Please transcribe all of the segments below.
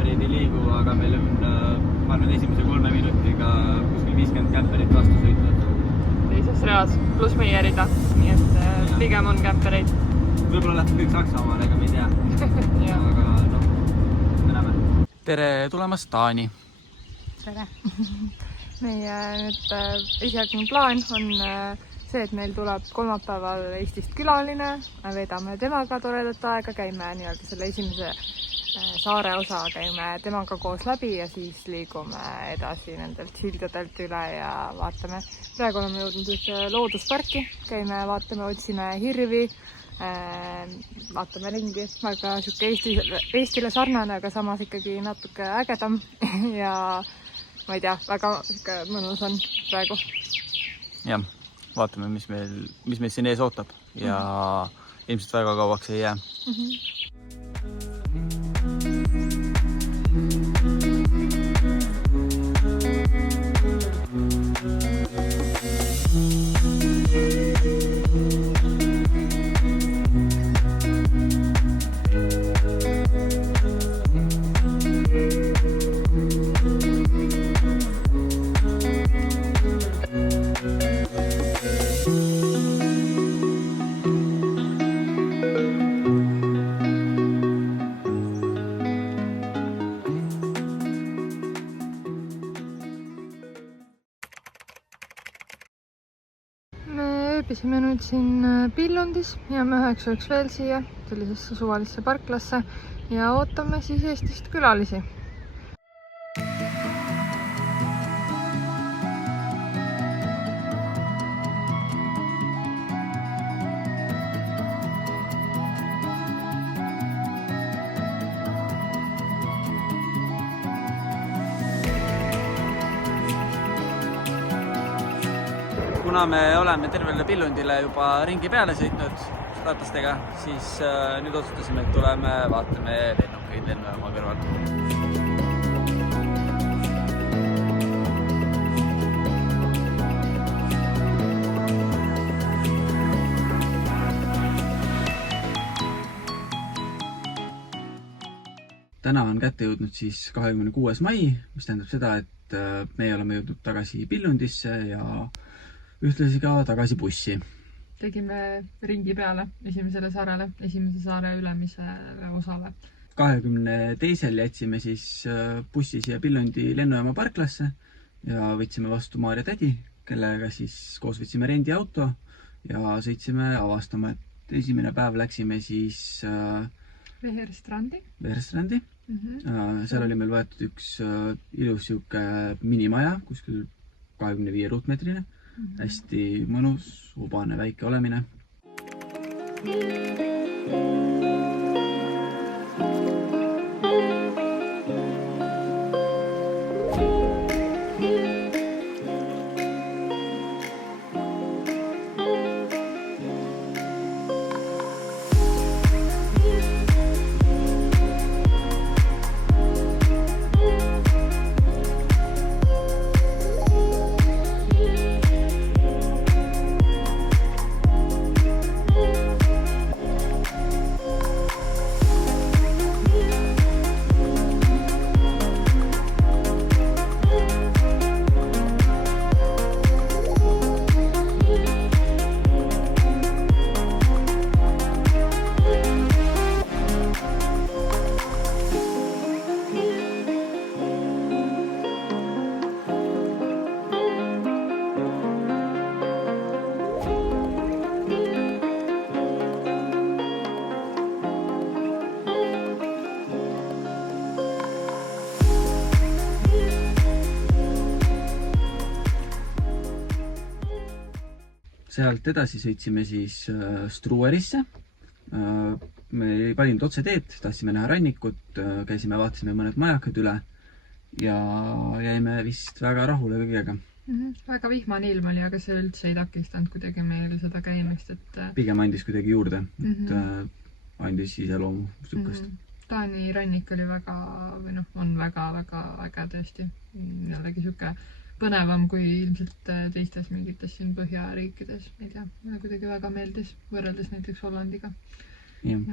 kämperid ei liigu, aga meil on, ma arvan, esimese 3 minutiga kuskil 50 kämperit vastu sõitnud. Teises reas, pluss meie rida, nii et pigem on kämpereid. Võib-olla läheb kõik Saksamaale, ega me ei tea. Aga noh, me näeme. Tere tulemast Taani! Tere! Meie nüüd esialgne plaan on see, et meil tuleb kolmapäeval Eestist külaline. Me veedame temaga toredat aega, käime nii-öelda selle esimese saare osa, käime temaga koos läbi ja siis liigume edasi nendelt sildadelt üle ja vaatame. Praegu oleme jõudnud ühte loodusparki, käime, vaatame, otsime hirvi, vaatame ringi. Väga Eestile sarnane, aga samas ikkagi natuke ägedam ja ma ei tea, väga mõnus on praegu. Jah, vaatame, mis meil siin ees ootab ja ilmselt väga kauaks ei jää. Ööbisime nüüd siin Billundis, jääme üheks ööks veel siia sellisesse suvalisse parklasse ja ootame siis Eestist külalisi. Kuna me oleme tervele Billundile juba ringi peale sõitnud ratastega, siis nüüd otsustasime, et tuleme, vaatame lennukeid lennujaama kõrval. Täna on kätte jõudnud siis 26. mai, mis tähendab seda, et meie oleme jõudnud tagasi Billundisse ja ühtlasi ka tagasi bussi. Tegime ringi peale esimesele saarele, esimese saare ülemisele osale. 22. jätsime siis bussi siia Billundi lennujaama parklasse ja võtsime vastu Maarja tädi, kellega siis koos võtsime rendiauto ja sõitsime avastama, et esimene päev läksime siis Veherstrandi. Seal oli meil võetud üks ilus siuke minimaja, kuskil 25 ruutmeetrine. Hästi mõnus, ubane, väike olemine. Sealt edasi sõitsime siis Struerisse. Me ei valinud otse teed, tahtsime näha rannikut, käisime, vaatasime mõned majakad üle ja jäime vist väga rahule kõigega. Väga vihmane ilm oli, aga see üldse ei takistanud kuidagi meil seda käimist. Pigem andis kuidagi juurde, et andis iseloomu sükast. Taani rannik oli väga, või noh, on väga-väga äge tõesti. Jällegi süke põnevam kui ilmselt teistes mingites siin Põhjariikides. Ei tea, kuidagi väga meeldis võrreldes näiteks Hollandiga. Jah.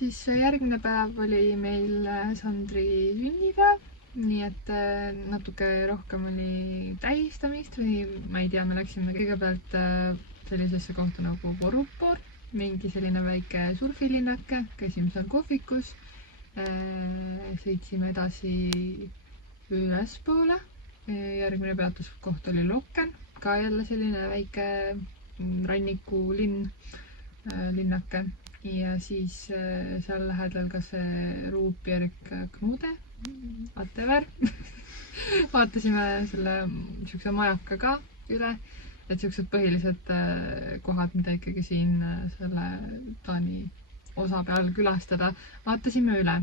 Siis järgmine päev oli meil Sandri sünnipäev, nii et natuke rohkem oli tähistamist või ma ei tea, me läksime kõigepealt sellisesse kohta nagu Vorupoor, mingi selline väike surfilinnake, käisime seal kohvikus, sõitsime edasi ülespoole, järgmine peatuskoht oli Loken, ka jälle selline väike rannikulinn, linnake. Ja siis seal lähedal ka see Ruupjerk Knude, Atever. Vaatasime selle siukse majaka ka üle, et siuksed põhilised kohad, mida ikkagi siin selle Taani osa peal külastada, vaatasime üle.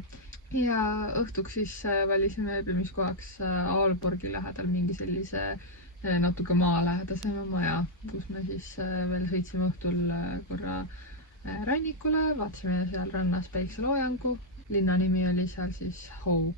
Ja õhtuks siis valisime ööbimiskohaks Aalborgi lähedal mingi sellise natuke maalähedasema maja, kus me siis veel sõitsime õhtul korra rannikule, vaatasime seal rannas päikseloojangu. Linna nimi oli seal siis Hou.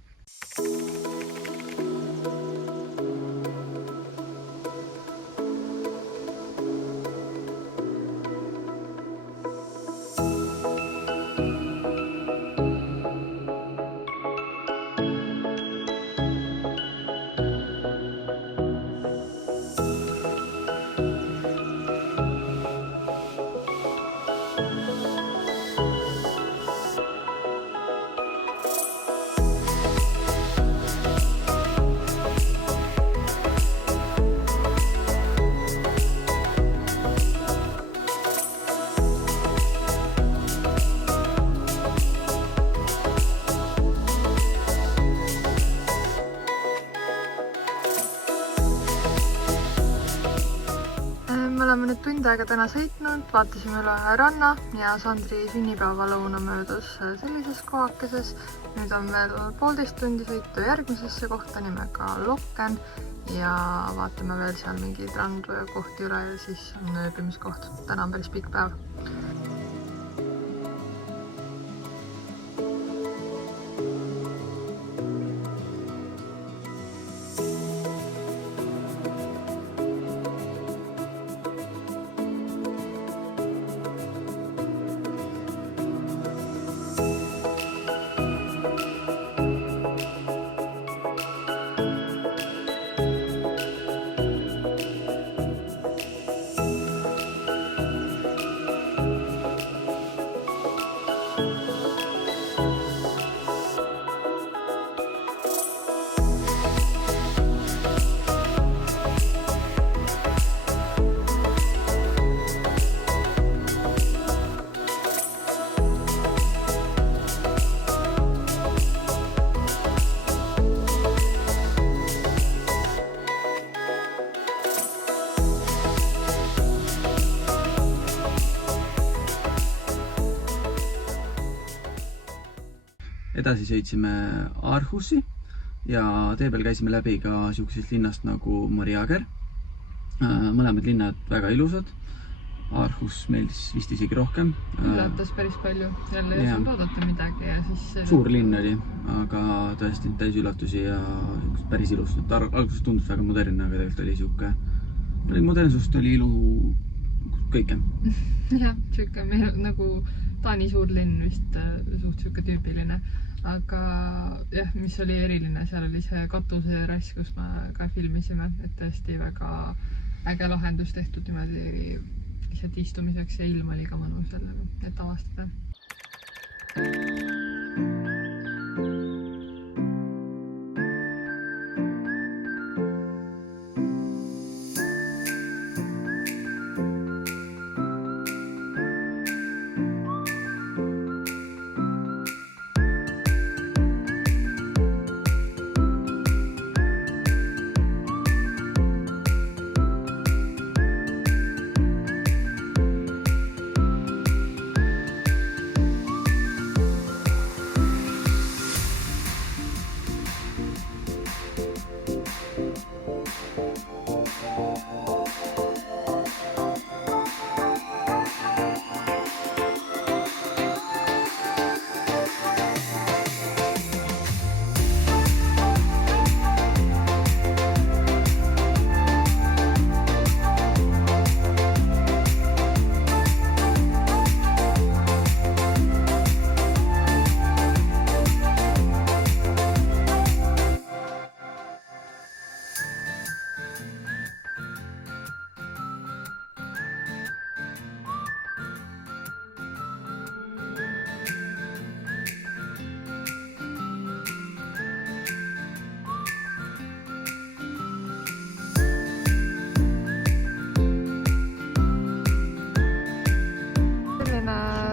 Me oleme nüüd tund aega täna sõitnud, vaatasime üle ranna ja Sandri sünnipäevalõuna möödus sellises kohakeses. Nüüd on veel 1,5 tundi sõitu järgmisesse kohta nimega Loken ja vaatame veel seal mingeid randkohti üle ja siis on ööbimiskoht. Täna on päris pikk päev. Edasi sõitsime Aarhusi ja tee peal käisime läbi ka siuksest linnast nagu Mariager. Mõlemad linnad väga ilusad. Aarhus meeldis vist isegi rohkem. Üllatas päris palju. Jälle ei saanud oodata midagi ja siis... Suur linn oli, aga tõesti täis üllatusi ja päris ilus. Alguses tundus väga modernne, aga tegelikult oli siuke... Modernsust oli ilu kõike. Jah, siuke meil nagu Taani suur linn vist suht siuke tüüpiline. Aga jah, mis oli eriline, seal oli see katuserass, kus me ka filmisime, et tõesti väga äge lahendus tehtud niimoodi lihtsalt istumiseks ja ilm oli ka mõnus jälle, et avastada.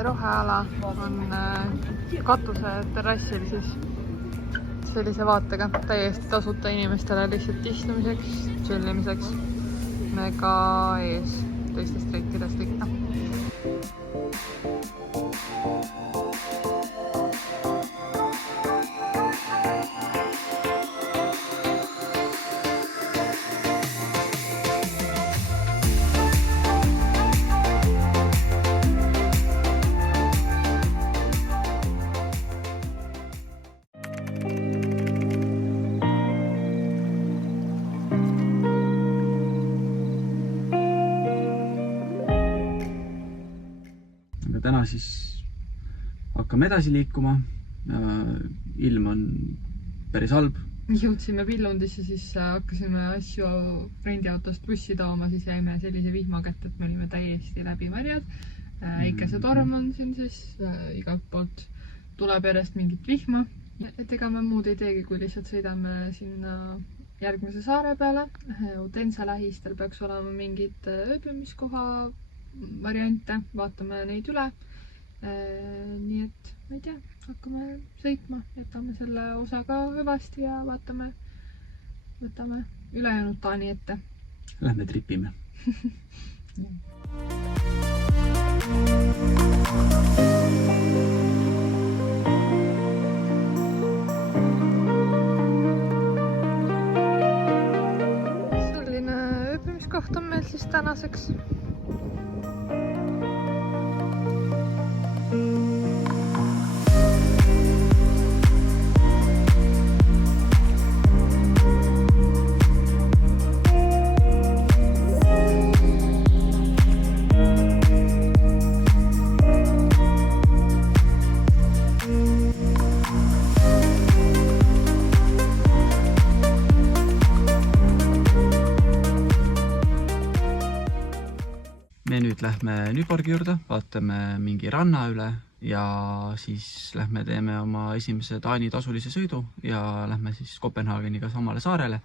roheala on katuse terrassil siis sellise vaatega täiesti tasuta inimestele lihtsalt istumiseks, chillimiseks. Mega ees teistest riikidest ikka. Täna siis hakkame edasi liikuma. Ilm on päris halb. Jõudsime Pillundisse, siis hakkasime asju rendiautost bussi tooma, siis jäime sellise vihma kätte, et me olime täiesti läbi marjad. Ikese torm on siin siis, igalt poolt tuleb järjest mingit vihma. Et ega me muud ei teegi, kui lihtsalt sõidame sinna järgmise saare peale. Utensa lähistel peaks olema mingid ööbimiskoha variante, vaatame neid üle. Nii et, ma ei tea, hakkame sõitma, jätame selle osa ka hüvasti ja võtame ülejäänud Taani ette. Lähme tripime. Selline ööbimiskoht on meil siis tänaseks. Me nüüd lähme Nyborgi juurde, vaatame mingi ranna üle ja siis lähme teeme oma esimese Taani tasulise sõidu ja lähme siis Kopenhaageniga samale saarele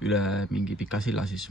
üle mingi pika silla siis.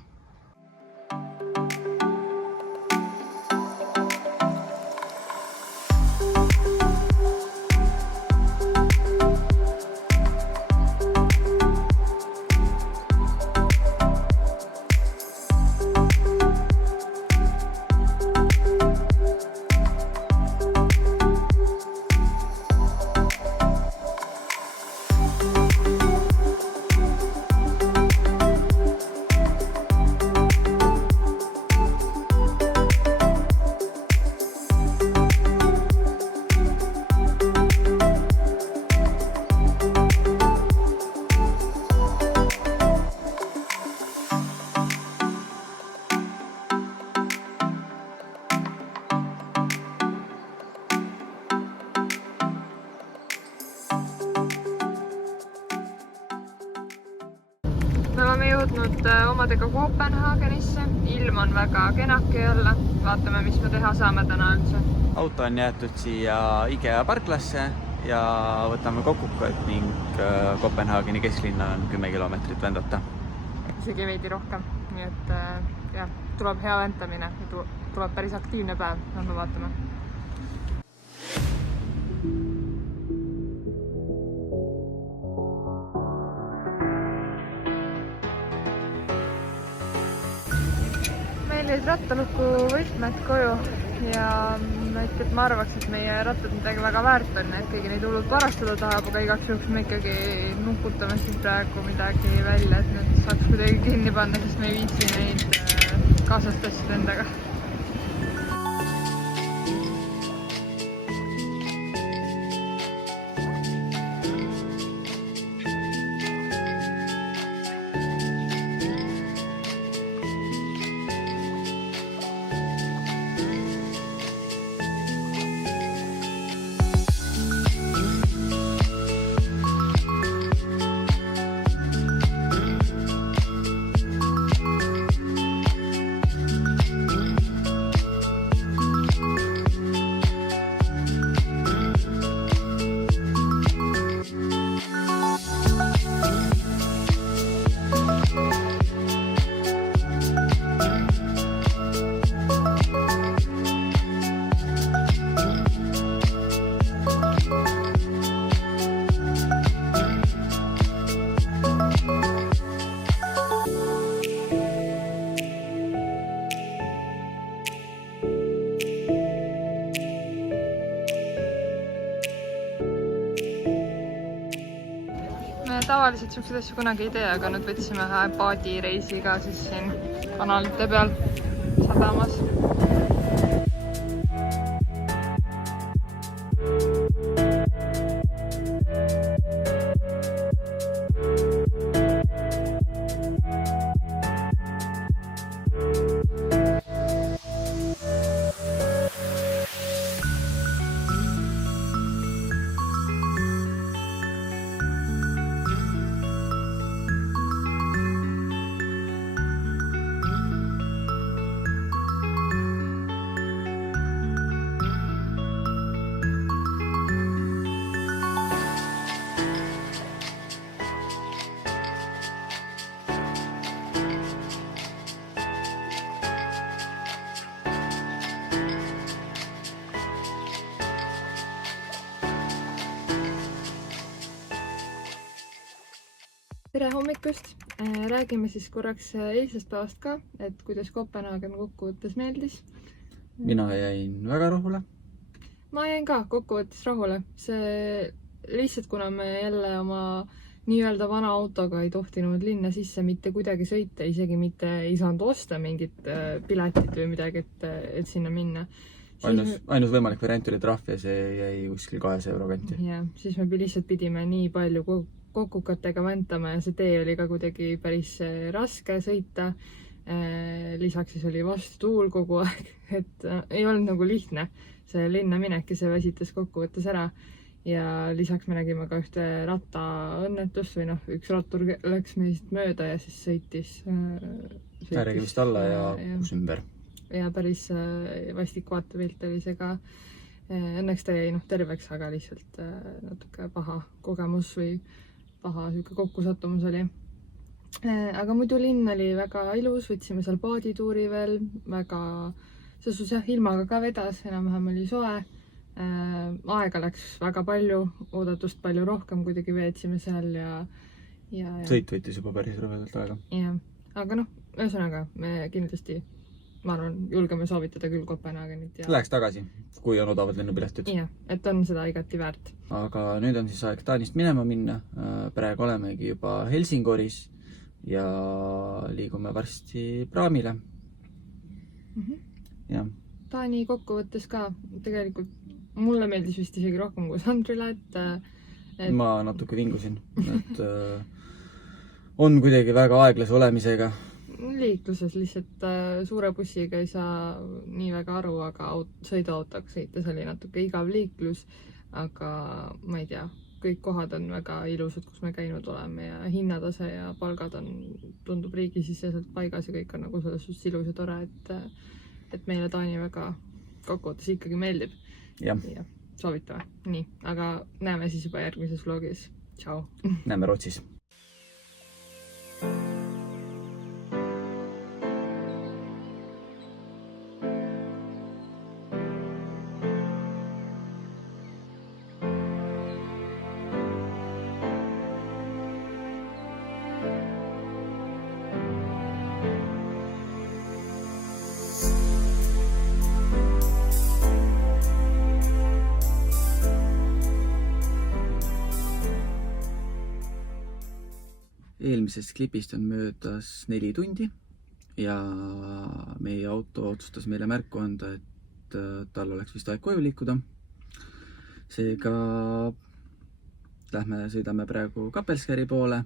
Me oleme jõudnud omadega Kopenhaagenisse. Ilm on väga kenake jälle. Vaatame, mis me teha saame täna üldse. Auto on jäetud siia IKEA parklasse ja võtame kokukad ning Kopenhaageni kesklinna on 10 kilomeetrit vendata. Isegi veidi rohkem. Nii et jah, tuleb hea ventamine ja tuleb päris aktiivne päev. Me vaatame. Meil jäid rattaluku võtmed koju ja ma arvaks, et meie rattad midagi väga väärt on, et keegi neid hullult varastada tahab, aga igaks juhuks me ikkagi nuputame siin praegu midagi välja, et need saaks kuidagi kinni panna, sest me ei viitsi neid kaasast asjad endaga. tavaliselt siukseid asju kunagi ei tee, aga nüüd võtsime ühe paadireisi ka siis siin kanalite peal sadamas. Tere hommikust! Räägime siis korraks eilsest päevast ka, et kuidas Kopenhaagen kokkuvõttes meeldis. Mina jäin väga rahule. Ma jäin ka kokkuvõttes rahule. See lihtsalt, kuna me jälle oma nii-öelda vana autoga ei tohtinud linna sisse mitte kuidagi sõita, isegi mitte ei saanud osta mingit piletit või midagi, et sinna minna. Ainus võimalik variant oli trahv ja see jäi kuskil 200 euro kanti. Ja, siis me lihtsalt pidime nii palju kokukatega väntama ja see tee oli ka kuidagi päris raske sõita. Lisaks siis oli vastu tuul kogu aeg, et ei olnud nagu lihtne see linna minek ja see väsitas kokkuvõttes ära. Ja lisaks me nägime ka ühte rattaõnnetust või üks rattur läks meist mööda ja siis sõitis äärikivist alla ja kus ümber. Ja päris vastik vaatepilt oli see ka. Õnneks ta jäi terveks, aga lihtsalt natuke paha kogemus või paha kokkusattumus oli. Aga muidu linn oli väga ilus, võtsime seal paadituuri veel, väga seesus ilmaga ka vedas, enam-vähem oli soe. Aega läks väga palju, oodatust palju rohkem, kuidagi veetsime seal ja... Sõit võttis juba päris rõvedalt aega. Ja, aga ühesõnaga, me kindlasti, ma arvan, julgeme soovitada küll Kopenhaagenit. Läheks tagasi, kui on odavad lennupiletid. Ja, et on seda igati väärt. Aga nüüd on siis aeg Taanist minema minna. Praegu olemegi juba Helsingoris ja liigume varsti praamile. Ja. Taani kokkuvõttes ka tegelikult mulle meeldis vist isegi rohkem kui Sandrile, et... Ma natuke vingusin, et on kuidagi väga aeglase olemisega. Liikluses lihtsalt suure bussiga ei saa nii väga aru, aga sõiduautoga sõites oli natuke igav liiklus, aga ma ei tea, kõik kohad on väga ilusad, kus me käinud oleme ja hinnatase ja palgad tundub riigisiseselt paigas ja kõik on nagu selles suhtes ilus ja tore, et meile Taani väga kokkuvõttes ikkagi meeldib. Ja soovitame. Nii, aga näeme siis juba järgmises vlogis. Tšau! Näeme Rootsis! Eelmisest klipist on möödas 4 tundi ja meie auto otsustas meile märku anda, et tal oleks vist aeg koju liikuda. Seega sõidame praegu Kapellskäri poole.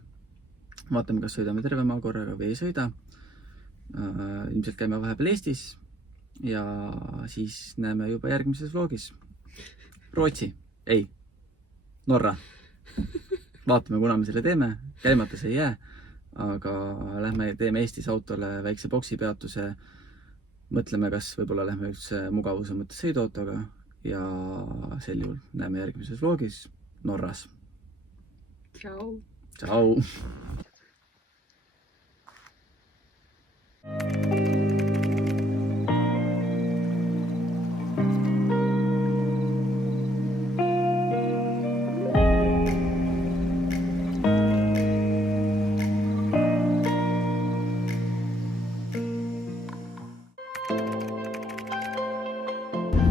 Vaatame, kas sõidame terve maa korraga või ei sõida. Ilmselt käime vahepeal Eestis ja siis näeme juba järgmises vlogis. Rootsi, ei, Norra. Vaatame, kuna me selle teeme, käimata see ei jää, aga lähme teeme Eestis autole väikse boksipeatuse, mõtleme, kas võib-olla lähme üldse mugavuse mõttes sõiduautoga ja sel juhul näeme järgmises vlogis Norras. Tšau! Tšau!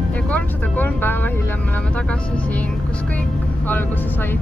Ja 303 päeva hiljem oleme tagasi siin, kus kõik alguse sai.